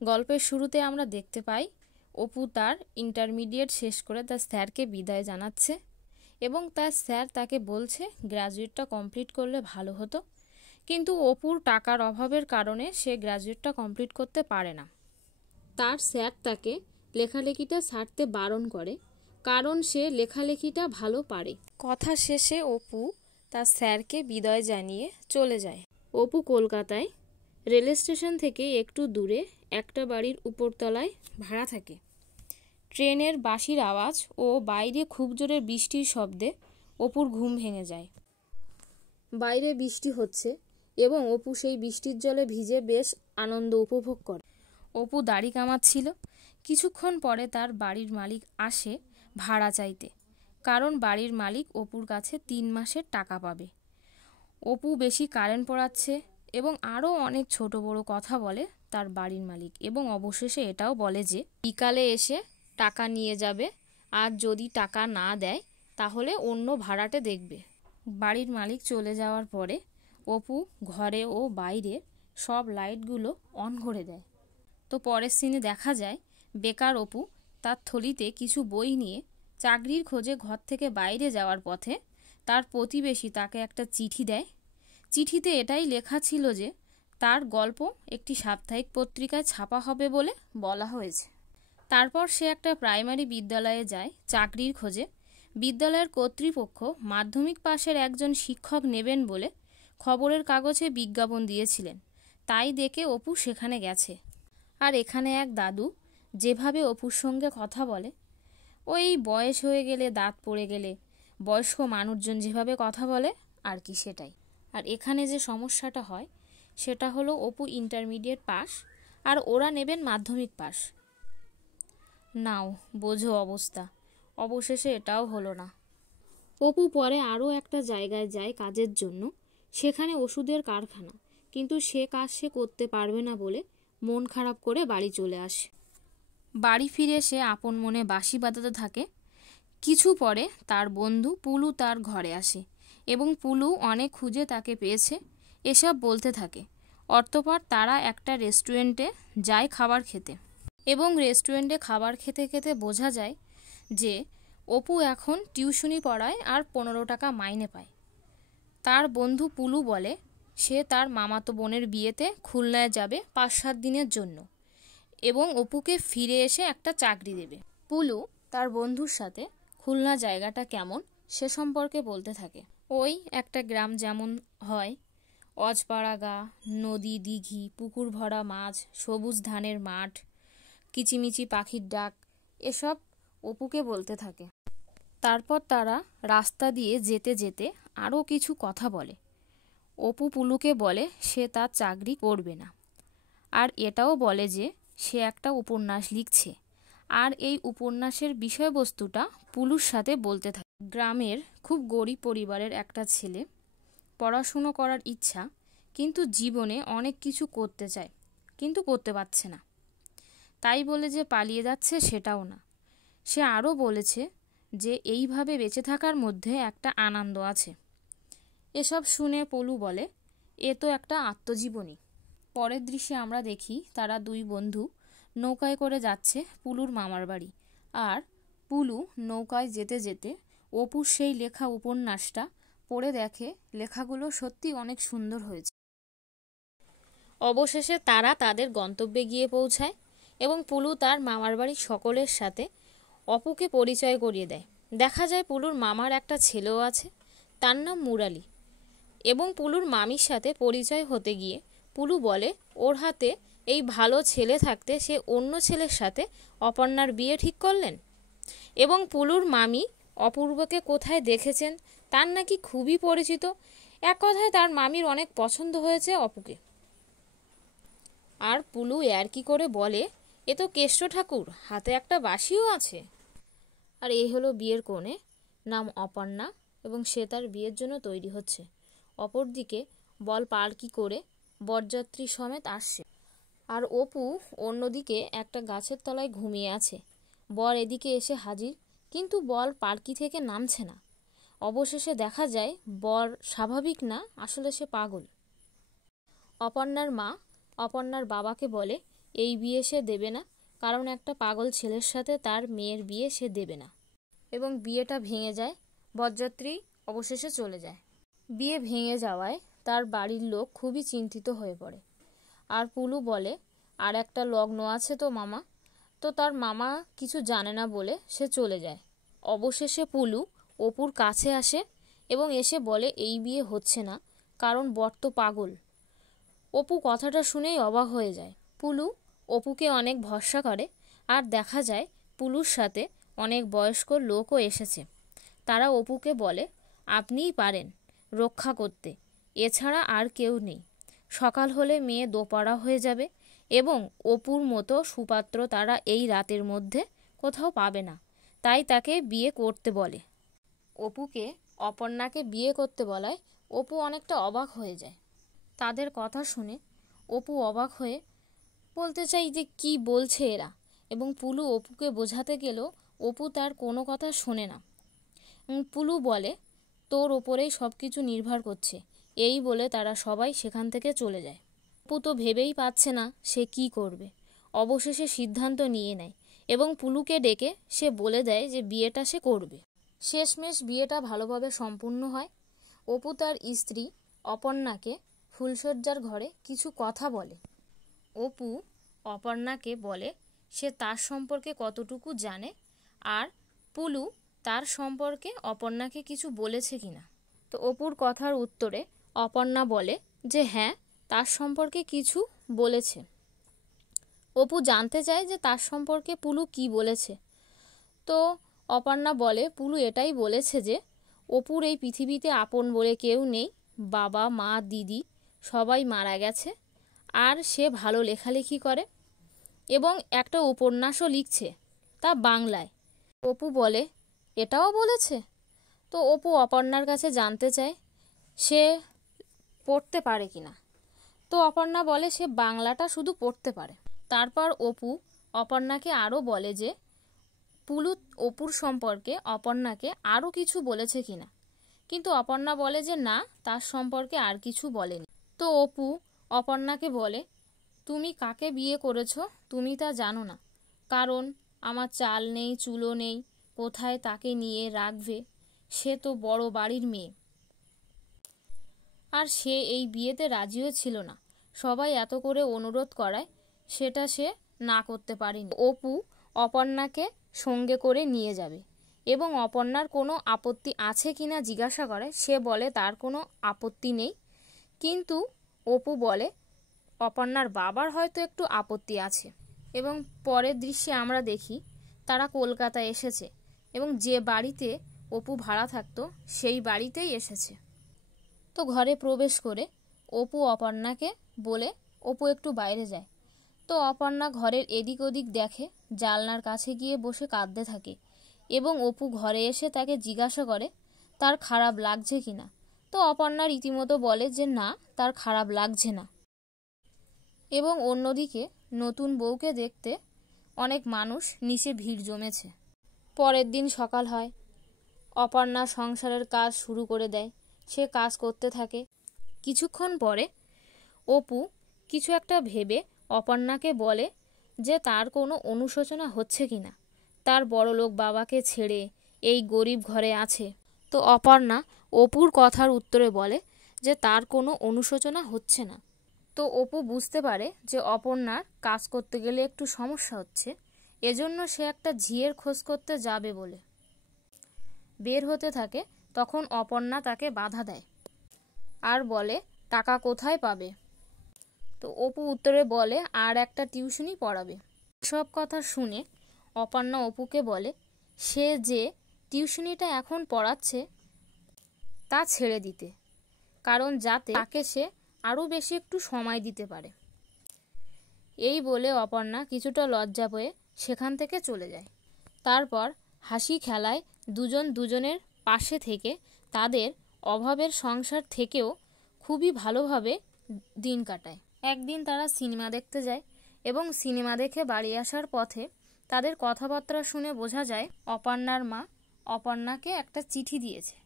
গল্পের শুরুতে আমরা দেখতে পাই অপু তার ইন্টারমিডিয়েট শেষ করে তার স্যারকে বিদায় জানাচ্ছে এবং তার স্যার তাকে বলছে গ্র্যাজুয়েটটা কমপ্লিট করলে ভালো হতো, কিন্তু অপুর টাকার অভাবের কারণে সে গ্র্যাজুয়েটটা কমপ্লিট করতে পারে না। তার স্যার তাকে লেখালেখিটা ছাড়তে বারণ করে, কারণ সে লেখালেখিটা ভালো পারে। কথা শেষে অপু তার স্যারকে বিদায় জানিয়ে চলে যায়। অপু কলকাতায় রেল স্টেশন থেকে একটু দূরে একটা বাড়ির উপরতলায় ভাড়া থাকে। ট্রেনের বাঁশির আওয়াজ ও বাইরে খুব জোরে বৃষ্টির শব্দে অপুর ঘুম ভেঙে যায়। বাইরে বৃষ্টি হচ্ছে এবং অপু সেই বৃষ্টির জলে ভিজে বেশ আনন্দ উপভোগ করে। অপু দাড়ি কামাচ্ছিল। কিছুক্ষণ পরে তার বাড়ির মালিক আসে ভাড়া চাইতে, কারণ বাড়ির মালিক অপুর কাছে 3 মাসের টাকা পাবে। অপু বেশি কারেন্ট পোড়াচ্ছে এবং আরও অনেক ছোট বড় কথা বলে তার বাড়ির মালিক, এবং অবশেষে এটাও বলে যে বিকালে এসে টাকা নিয়ে যাবে, আর যদি টাকা না দেয় তাহলে অন্য ভাড়াটে দেখবে। বাড়ির মালিক চলে যাওয়ার পরে অপু ঘরে ও বাইরে সব লাইটগুলো অন করে দেয়। তো পরের সিনে দেখা যায় বেকার অপু তার থলিতে কিছু বই নিয়ে চাকরির খোঁজে ঘর থেকে বাইরে যাওয়ার পথে তার প্রতিবেশী তাকে একটা চিঠি দেয়। চিঠিতে এটাই লেখা ছিল যে তার গল্প একটি সাপ্তাহিক পত্রিকায় ছাপা হবে বলে বলা হয়েছে। তারপর সে একটা প্রাইমারি বিদ্যালয়ে যায় চাকরির খোঁজে। বিদ্যালয়ের কর্তৃপক্ষ মাধ্যমিক পাশের একজন শিক্ষক নেবেন বলে খবরের কাগজে বিজ্ঞাপন দিয়েছিলেন, তাই দেখে অপু সেখানে গেছে। আর এখানে এক দাদু যেভাবে অপুর সঙ্গে কথা বলে, ওই বয়স হয়ে গেলে দাঁত পড়ে গেলে বয়স্ক মানুষজন যেভাবে কথা বলে আর কি সেটাই। আর এখানে যে সমস্যাটা হয় সেটা হলো অপু ইন্টারমিডিয়েট পাস আর ওরা নেবেন মাধ্যমিক পাস। নাও বোঝো অবস্থা। অবশেষে এটাও হলো না। অপু পরে আরও একটা জায়গায় যায় কাজের জন্য, সেখানে ওষুধের কারখানা, কিন্তু সে কাজ সে করতে পারবে না বলে মন খারাপ করে বাড়ি চলে আসে। বাড়ি ফিরে সে আপন মনে বাঁশি বাজাতে থাকে। কিছু পরে তার বন্ধু পুলু তার ঘরে আসে এবং পুলু অনেক খুঁজে তাকে পেয়েছে এসব বলতে থাকে। অতঃপর তারা একটা রেস্টুরেন্টে যায় খাবার খেতে, এবং রেস্টুরেন্টে খাবার খেতে খেতে বোঝা যায় যে অপু এখন টিউশনি পড়ায় আর 15 টাকা মাইনে পায়। তার বন্ধু পুলু বলে সে তার মামাতো বোনের বিয়েতে খুলনায় যাবে 5-7 দিনের জন্য এবং অপুকে ফিরে এসে একটা চাকরি দেবে। পুলু তার বন্ধুর সাথে খুলনা জায়গাটা কেমন সে সম্পর্কে বলতে থাকে। ওই একটা গ্রাম যেমন হয়, অজপাড়া গা, নদী, দিঘি, পুকুর ভরা মাছ, সবুজ ধানের মাঠ, কিচিমিচি পাখির ডাক, এসব অপুকে বলতে থাকে। তারপর তারা রাস্তা দিয়ে যেতে যেতে আরও কিছু কথা বলে। অপু পুলুকে বলে সে তার চাকরি করবে না, আর এটাও বলে যে সে একটা উপন্যাস লিখছে, আর এই উপন্যাসের বিষয়বস্তুটা পুলুর সাথে বলতে থাকে। গ্রামের খুব গরিব পরিবারের একটা ছেলে, পড়াশুনো করার ইচ্ছা, কিন্তু জীবনে অনেক কিছু করতে চায় কিন্তু করতে পারছে না। তাই বলে যে পালিয়ে যাচ্ছে সেটাও না। সে আরও বলেছে যে এইভাবে বেঁচে থাকার মধ্যে একটা আনন্দ আছে। এসব শুনে পুলু বলে এ তো একটা আত্মজীবনী। পরের দৃশ্যে আমরা দেখি তারা দুই বন্ধু নৌকায় করে যাচ্ছে পুলুর মামার বাড়ি, আর পুলু নৌকায় যেতে যেতে অপুর সেই লেখা উপন্যাসটা পড়ে দেখে লেখাগুলো সত্যি অনেক সুন্দর হয়েছে। অবশেষে তারা তাদের গন্তব্যে গিয়ে পৌঁছায় এবং পুলু তার মামার বাড়ির সকলের সাথে অপুকে পরিচয় করিয়ে দেয়। দেখা যায় পুলুর মামার একটা ছেলেও আছে, তার নাম মুরালি, এবং পুলুর মামির সাথে পরিচয় হতে গিয়ে পুলু বলে ওর হাতে এই ভালো ছেলে থাকতে সে অন্য ছেলের সাথে অপর্ণার বিয়ে ঠিক করলেন, এবং পুলুর মামি অপূর্বকে কোথায় দেখেছেন তার নাকি খুবই পরিচিত। এক কথায় তার মামির অনেক পছন্দ হয়েছে অপুকে। আর পুলু ইয়ার্কি করে বলে এ তো কেষ্ট ঠাকুর, হাতে একটা বাঁশিও আছে। আর এই হলো বিয়ের কনে, নাম অপর্ণা, এবং সে তার বিয়ের জন্য তৈরি হচ্ছে। অপরদিকে বল পালকি করে বরযাত্রী সমেত আসছে, আর অপু অন্যদিকে একটা গাছের তলায় ঘুমিয়ে আছে। বর এদিকে এসে হাজির, কিন্তু বল পালকি থেকে নামছে না। অবশেষে দেখা যায় বর স্বাভাবিক না, আসলে সে পাগল। অপর্ণার মা অপর্ণার বাবাকে বলে এই বিয়ে সে দেবে না, কারণ একটা পাগল ছেলের সাথে তার মেয়ের বিয়ে সে দেবে না। এবং বিয়েটা ভেঙে যায়, বরযাত্রী অবশেষে চলে যায়। বিয়ে ভেঙে যাওয়ায় তার বাড়ির লোক খুবই চিন্তিত হয়ে পড়ে। আর পুলু বলে, আর একটা লগ্ন আছে তো মামা। তো তার মামা কিছু জানে না বলে সে চলে যায়। অবশেষে পুলু অপুর কাছে আসে এবং এসে বলে এই বিয়ে হচ্ছে না, কারণ বর তো পাগল। অপু কথাটা শুনেই অবাক হয়ে যায়। পুলু অপুকে অনেক ভরসা করে, আর দেখা যায় পুলুর সাথে অনেক বয়স্ক লোকও এসেছে। তারা অপুকে বলে, আপনিই পারেন রক্ষা করতে, এছাড়া আর কেউ নেই। সকাল হলে মেয়ে দোপাড়া হয়ে যাবে এবং অপুর মতো সুপাত্র তারা এই রাতের মধ্যে কোথাও পাবে না, তাই তাকে বিয়ে করতে বলে। অপুকে অপর্ণাকে বিয়ে করতে বলায় অপু অনেকটা অবাক হয়ে যায়। তাদের কথা শুনে অপু অবাক হয়ে বলতে চাই যে কি বলছে এরা, এবং পুলু অপুকে বোঝাতে গেলেও অপু তার কোনো কথা শোনে না। পুলু বলে, তোর ওপরেই সব কিছু নির্ভর করছে। এই বলে তারা সবাই সেখান থেকে চলে যায়। অপু তো ভেবেই পাচ্ছে না সে কি করবে। অবশেষে সিদ্ধান্ত নিয়ে নেয় এবং পুলুকে ডেকে সে বলে দেয় যে বিয়েটা সে করবে। শেষমেশ বিয়েটা ভালোভাবে সম্পূর্ণ হয়। অপু তার স্ত্রী অপর্ণাকে ফুলশয্যার ঘরে কিছু কথা বলে। অপু অপর্ণাকে বলে সে তার সম্পর্কে কতটুকু জানে, আর পুলু তার সম্পর্কে অপর্ণাকে কিছু বলেছে কিনা। তো অপুর কথার উত্তরে অপর্ণা বলে যে হ্যাঁ, তার সম্পর্কে কিছু বলেছে। অপু জানতে চায় যে তার সম্পর্কে পুলু কি বলেছে। তো অপর্ণা বলে পুলু এটাই বলেছে যে অপুর এই পৃথিবীতে আপন বলে কেউ নেই, বাবা মা দিদি সবাই মারা গেছে, আর সে ভালো লেখালেখি করে এবং একটা উপন্যাসও লিখছে, তা বাংলায়। অপু বলে এটাও বলেছে। তো অপু অপর্ণার কাছে জানতে চায় সে পড়তে পারে কিনা। তো অপর্ণা বলে সে বাংলাটা শুধু পড়তে পারে। তারপর অপু অপর্ণাকে আরও বলে যে পুলু অপুর সম্পর্কে অপর্ণাকে আরও কিছু বলেছে কিনা, কিন্তু অপর্ণা বলে যে না, তার সম্পর্কে আর কিছু বলেনি। তো অপু অপর্ণাকে বলে, তুমি কাকে বিয়ে করেছো তুমি তা জানো না, কারণ আমার চাল নেই চুলো নেই, কোথায় তাকে নিয়ে রাখবে, সে তো বড় বাড়ির মেয়ে, আর সে এই বিয়েতে রাজিও ছিল না। সবাই এত করে অনুরোধ করায় সেটা সে না করতে পারেনি। অপু অপর্ণাকে সঙ্গে করে নিয়ে যাবে এবং অপর্ণার কোনো আপত্তি আছে কিনা জিজ্ঞাসা করে। সে বলে তার কোনো আপত্তি নেই, কিন্তু অপু বলে অপর্ণার বাবার হয়তো একটু আপত্তি আছে। এবং পরের দৃশ্যে আমরা দেখি তারা কলকাতায় এসেছে এবং যে বাড়িতে অপু ভাড়া থাকতো সেই বাড়িতেই এসেছে। তো ঘরে প্রবেশ করে অপু অপর্ণাকে বলে অপু একটু বাইরে যায়। তো অপর্ণা ঘরের এদিক ওদিক দেখে, জানলার কাছে গিয়ে বসে কাঁদতে থাকে এবং অপু ঘরে এসে তাকে জিজ্ঞাসা করে তার খারাপ লাগছে কিনা। তো অপর্ণা রীতিমতো বলে যে না, তার খারাপ লাগছে না। এবং অন্যদিকে নতুন বউকে দেখতে অনেক মানুষ নিচে ভিড় জমেছে। পরের দিন সকাল হয়, অপর্ণা সংসারের কাজ শুরু করে দেয়। সে কাজ করতে থাকে। কিছুক্ষণ পরে অপু কিছু একটা ভেবে অপর্ণাকে বলে যে তার কোনো অনুশোচনা হচ্ছে কিনা, তার বড়লোক বাবাকে ছেড়ে এই গরিব ঘরে আছে। তো অপর্ণা অপুর কথার উত্তরে বলে যে তার কোনো অনুশোচনা হচ্ছে না। তো অপু বুঝতে পারে যে অপর্ণার কাজ করতে গেলে একটু সমস্যা হচ্ছে, এজন্য সে একটা ঝিয়ের খোঁজ করতে যাবে বলে বের হতে থাকে। তখন অপর্ণা তাকে বাধা দেয় আর বলে টাকা কোথায় পাবে। তো অপু উত্তরে বলে আর একটা টিউশনি পড়াবে। সব কথা শুনে অপর্ণা অপুকে বলে সে যে টিউশনিটা এখন পড়াচ্ছে তা ছেড়ে দিতে, কারণ যাতে তাকে সে আরও বেশি একটু সময় দিতে পারে। এই বলে অপর্ণা কিছুটা লজ্জা পেয়ে সেখান থেকে চলে যায়। তারপর হাসি খেলায় দুজন দুজনের পাশে থেকে তাদের অভাবের সংসার থেকেও খুবই ভালোভাবে দিন কাটায়। একদিন তারা সিনেমা দেখতে যায় এবং সিনেমা দেখে বাড়ি আসার পথে তাদের কথাবার্তা শুনে বোঝা যায় অপর্ণার মা অপর্ণাকে একটা চিঠি দিয়েছে,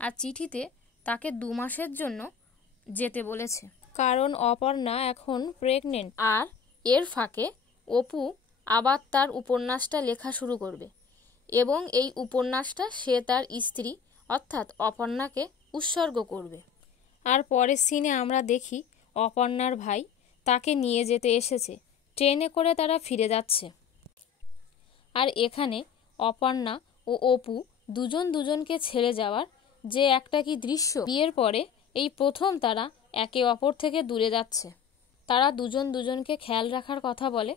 আর চিঠিতে তাকে 2 মাসের জন্য যেতে বলেছে, কারণ অপর্ণা এখন প্রেগনেন্ট আর এর ফাঁকে অপু আবার তার উপন্যাসটা লেখা শুরু করবে এবং এই উপন্যাসটা সে তার স্ত্রী অর্থাৎ অপর্ণাকে উৎসর্গ করবে। আর পরের সিনে আমরা দেখি অপর্ণার ভাই তাকে নিয়ে যেতে এসেছে, ট্রেনে করে তারা ফিরে যাচ্ছে। আর এখানে অপর্ণা ও অপু দুজন দুজনকে ছেড়ে যাওয়ার যে একটা কি দৃশ্য, বিয়ের পরে এই প্রথম তারা একে অপর থেকে দূরে যাচ্ছে। তারা দুজন দুজনকে খেয়াল রাখার কথা বলে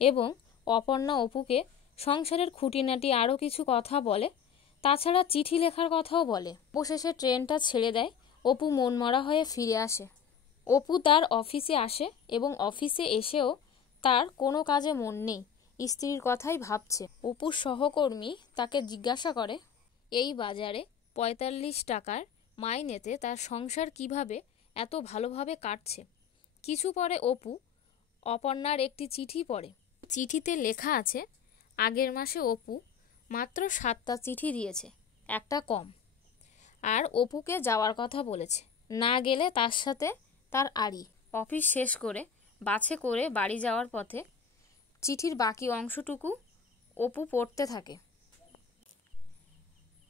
এবং অপর্ণা অপুকে সংসারের খুঁটিনাটি আরও কিছু কথা বলে, তাছাড়া চিঠি লেখার কথাও বলে। অবশেষে ট্রেনটা ছেড়ে দেয়, অপু মনমরা হয়ে ফিরে আসে। অপু তার অফিসে আসে এবং অফিসে এসেও তার কোনো কাজে মন নেই, স্ত্রীর কথাই ভাবছে। অপুর সহকর্মী তাকে জিজ্ঞাসা করে এই বাজারে ৪৫ টাকার মাইনেতে তার সংসার কিভাবে এত ভালোভাবে কাটছে। কিছু পরে অপু অপর্ণার একটি চিঠি পড়ে। চিঠিতে লেখা আছে আগের মাসে অপু মাত্র ৭টা চিঠি দিয়েছে, একটা কম, আর অপুকে যাওয়ার কথা বলেছে, না গেলে তার সাথে তার আড়ি। অফিস শেষ করে বাসে করে বাড়ি যাওয়ার পথে চিঠির বাকি অংশটুকু অপু পড়তে থাকে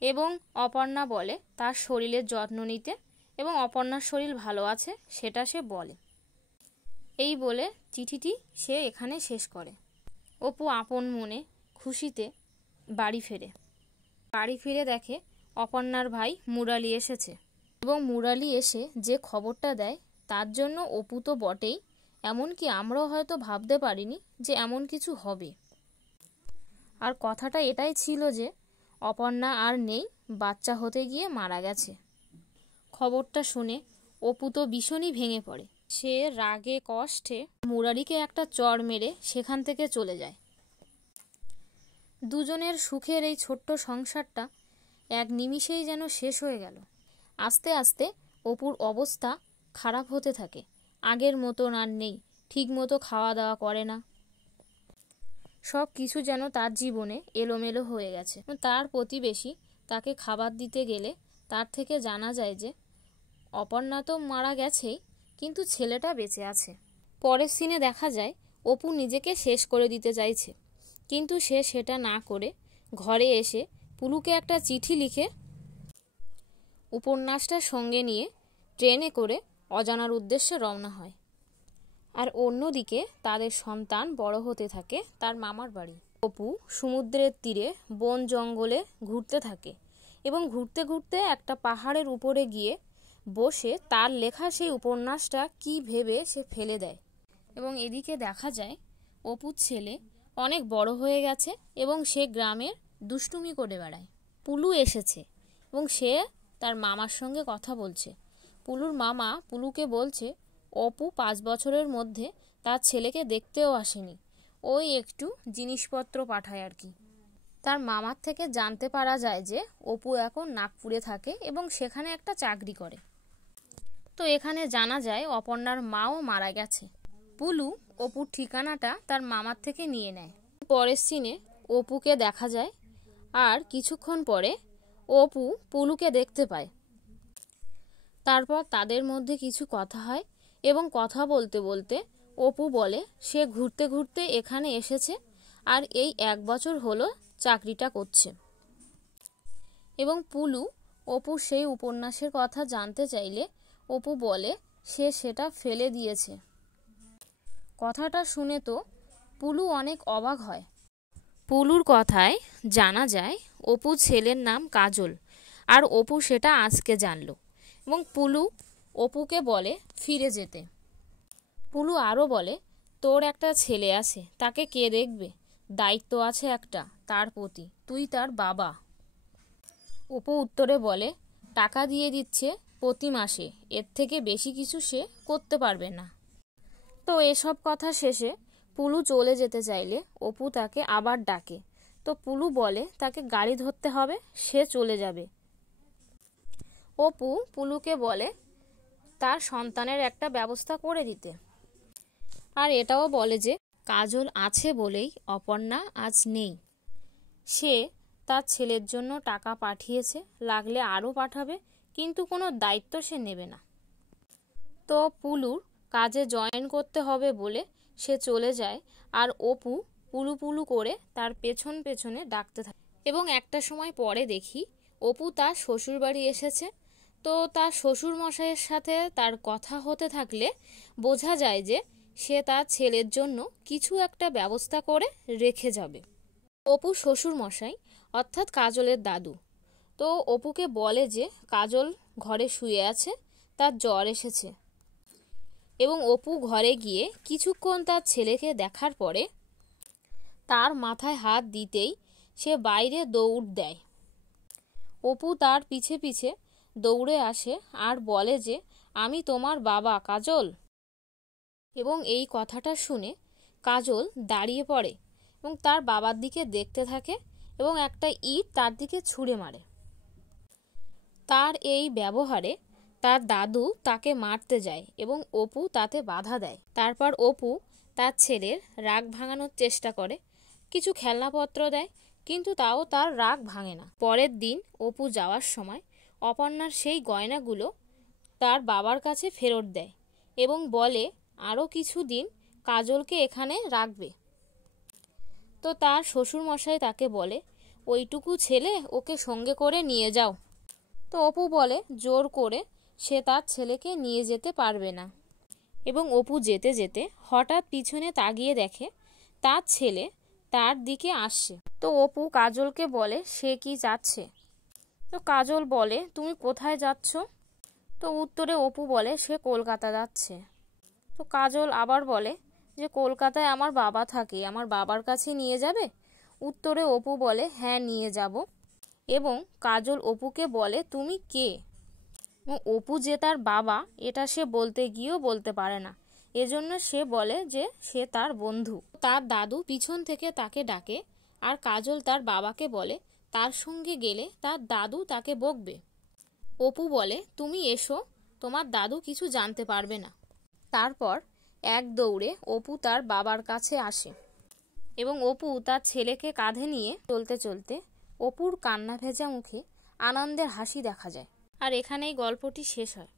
এবং অপর্ণা বলে তার শরীরের যত্ন নিতে এবং অপর্ণার শরীর ভালো আছে সেটা সে বলে। এই বলে চিঠিটি সে এখানে শেষ করে। অপু আপন মনে খুশিতে বাড়ি ফেরে। বাড়ি ফিরে দেখে অপর্ণার ভাই মুরালি এসেছে এবং মুরালি এসে যে খবরটা দেয় তার জন্য অপু তো বটেই, এমনকি আমরাও হয়তো ভাবতে পারিনি যে এমন কিছু হবে। আর কথাটা এটাই ছিল যে অপর্ণা আর নেই, বাচ্চা হতে গিয়ে মারা গেছে। খবরটা শুনে অপু তো ভীষণই ভেঙে পড়ে। সে রাগে কষ্টে মুরারিকে একটা চড় মেরে সেখান থেকে চলে যায়। দুজনের সুখের এই ছোট্ট সংসারটা এক নিমিষেই যেন শেষ হয়ে গেল। আস্তে আস্তে অপুর অবস্থা খারাপ হতে থাকে, আগের মতন আর নেই, ঠিক মতো খাওয়া দাওয়া করে না, সব কিছু যেন তার জীবনে এলোমেলো হয়ে গেছে। তার প্রতিবেশী তাকে খাবার দিতে গেলে তার থেকে জানা যায় যে অপর্ণা তো মারা গেছেই, কিন্তু ছেলেটা বেঁচে আছে। পরের সিনে দেখা যায় অপু নিজেকে শেষ করে দিতে চাইছে, কিন্তু সে সেটা না করে ঘরে এসে পুলুকে একটা চিঠি লিখে উপন্যাসটা সঙ্গে নিয়ে ট্রেনে করে অজানার উদ্দেশ্যে রওনা হয়। আর অন্যদিকে তাদের সন্তান বড় হতে থাকে তার মামার বাড়ি। অপু সমুদ্রের তীরে বন জঙ্গলে ঘুরতে থাকে এবং ঘুরতে ঘুরতে একটা পাহাড়ের উপরে গিয়ে বসে তার লেখা সেই উপন্যাসটা কি ভেবে সে ফেলে দেয়। এবং এদিকে দেখা যায় অপুর ছেলে অনেক বড় হয়ে গেছে এবং সে গ্রামের দুষ্টুমি করে বেড়ায়। পুলু এসেছে এবং সে তার মামার সঙ্গে কথা বলছে। পুলুর মামা পুলুকে বলছে অপু ৫ বছরের মধ্যে তার ছেলেকে দেখতেও আসেনি, ওই একটু জিনিসপত্র পাঠায় আর কি। তার মামার থেকে জানতে পারা যায় যে অপু এখন নাগপুরে থাকে এবং সেখানে একটা চাকরি করে। তো এখানে জানা যায় অপর্ণার মাও মারা গেছে। পুলু অপুর ঠিকানাটা তার মামার থেকে নিয়ে নেয়। পরের সিনে অপুকে দেখা যায় আর কিছুক্ষণ পরে অপু পুলুকে দেখতে পায়। তারপর তাদের মধ্যে কিছু কথা হয় এবং কথা বলতে বলতে অপু বলে সে ঘুরতে ঘুরতে এখানে এসেছে আর এই ১ বছর হলো চাকরিটা করছে। এবং পুলু অপুর সেই উপন্যাসের কথা জানতে চাইলে অপু বলে সে সেটা ফেলে দিয়েছে। কথাটা শুনে তো পুলু অনেক অবাক হয়। পুলুর কথায় জানা যায় অপুর ছেলের নাম কাজল, আর অপু সেটা আজকে জানল এবং পুলু অপুকে বলে ফিরে যেতে। পুলু আরও বলে তোর একটা ছেলে আছে, তাকে কে দেখবে, দায়িত্ব আছে একটা তার প্রতি, তুই তার বাবা। অপু উত্তরে বলে টাকা দিয়ে দিচ্ছে প্রতি মাসে, এর থেকে বেশি কিছু সে করতে পারবে না। তো এসব কথা শেষে পুলু চলে যেতে চাইলে অপু তাকে আবার ডাকে। তো পুলু বলে তাকে গাড়ি ধরতে হবে, সে চলে যাবে। অপু পুলুকে বলে তার সন্তানের একটা ব্যবস্থা করে দিতে, আর এটাও বলে যে কাজল আছে বলেই অপর্ণা আজ নেই। সে তার ছেলের জন্য টাকা পাঠিয়েছে, লাগলে আরও পাঠাবে, কিন্তু কোনো দায়িত্ব সে নেবে না। তো পুলুর কাজে জয়েন করতে হবে বলে সে চলে যায় আর অপু পুলু পুলু করে তার পেছন পেছনে ডাকতে থাকে। এবং একটা সময় পরে দেখি অপু তার শ্বশুর বাড়ি এসেছে। তো তার শ্বশুর মশাইয়ের সাথে তার কথা হতে থাকলে বোঝা যায় যে সে তার ছেলের জন্য কিছু একটা ব্যবস্থা করে রেখে যাবে। অপু শ্বশুর মশাই অর্থাৎ কাজলের দাদু তো অপুকে বলে যে কাজল ঘরে শুয়ে আছে, তার জ্বর এসেছে। এবং অপু ঘরে গিয়ে কিছুক্ষণ তার ছেলেকে দেখার পরে তার মাথায় হাত দিতেই সে বাইরে দৌড় দেয়। অপু তার পিছে পিছে দৌড়ে আসে আর বলে যে আমি তোমার বাবা কাজল। এবং এই কথাটা শুনে কাজল দাঁড়িয়ে পড়ে এবং তার বাবার দিকে দেখতে থাকে এবং একটা ইট তার দিকে ছুঁড়ে মারে। তার এই ব্যবহারে তার দাদু তাকে মারতে যায় এবং অপু তাতে বাধা দেয়। তারপর অপু তার ছেলের রাগ ভাঙানোর চেষ্টা করে, কিছু খেলনাপত্র দেয়, কিন্তু তাও তার রাগ ভাঙে না। পরের দিন অপু যাওয়ার সময় অপর্ণার সেই গয়নাগুলো তার বাবার কাছে ফেরত দেয় এবং বলে আরও কিছু দিন কাজলকে এখানে রাখবে। তো তার শ্বশুরমশাই তাকে বলে ওইটুকু ছেলে, ওকে সঙ্গে করে নিয়ে যাও। তো অপু বলে জোর করে সে তার ছেলেকে নিয়ে যেতে পারবে না। এবং অপু যেতে যেতে হঠাৎ পিছনে তাকিয়ে দেখে তার ছেলে তার দিকে আসছে। তো অপু কাজলকে বলে সে কি যাচ্ছে। তো কাজল বলে তুমি কোথায় যাচ্ছ। তো উত্তরে অপু বলে সে কলকাতা যাচ্ছে। তো কাজল আবার বলে যে কলকাতায় আমার বাবা থাকে, আমার বাবার কাছে নিয়ে যাবে। উত্তরে অপু বলে হ্যাঁ নিয়ে যাব। এবং কাজল অপুকে বলে তুমি কে। অপু যে তার বাবা এটা সে বলতে গিয়েও বলতে পারে না, এজন্য সে বলে যে সে তার বন্ধু। তার দাদু পিছন থেকে তাকে ডাকে আর কাজল তার বাবাকে বলে তার সঙ্গে গেলে তার দাদু তাকে বকবে। অপু বলে তুমি এসো, তোমার দাদু কিছু জানতে পারবে না। তারপর এক দৌড়ে অপু তার বাবার কাছে আসে এবং অপু তার ছেলেকে কাঁধে নিয়ে চলতে চলতে অপুর কান্না ভেজা মুখে আনন্দের হাসি দেখা যায়। আর এখানেই গল্পটি শেষ হয়।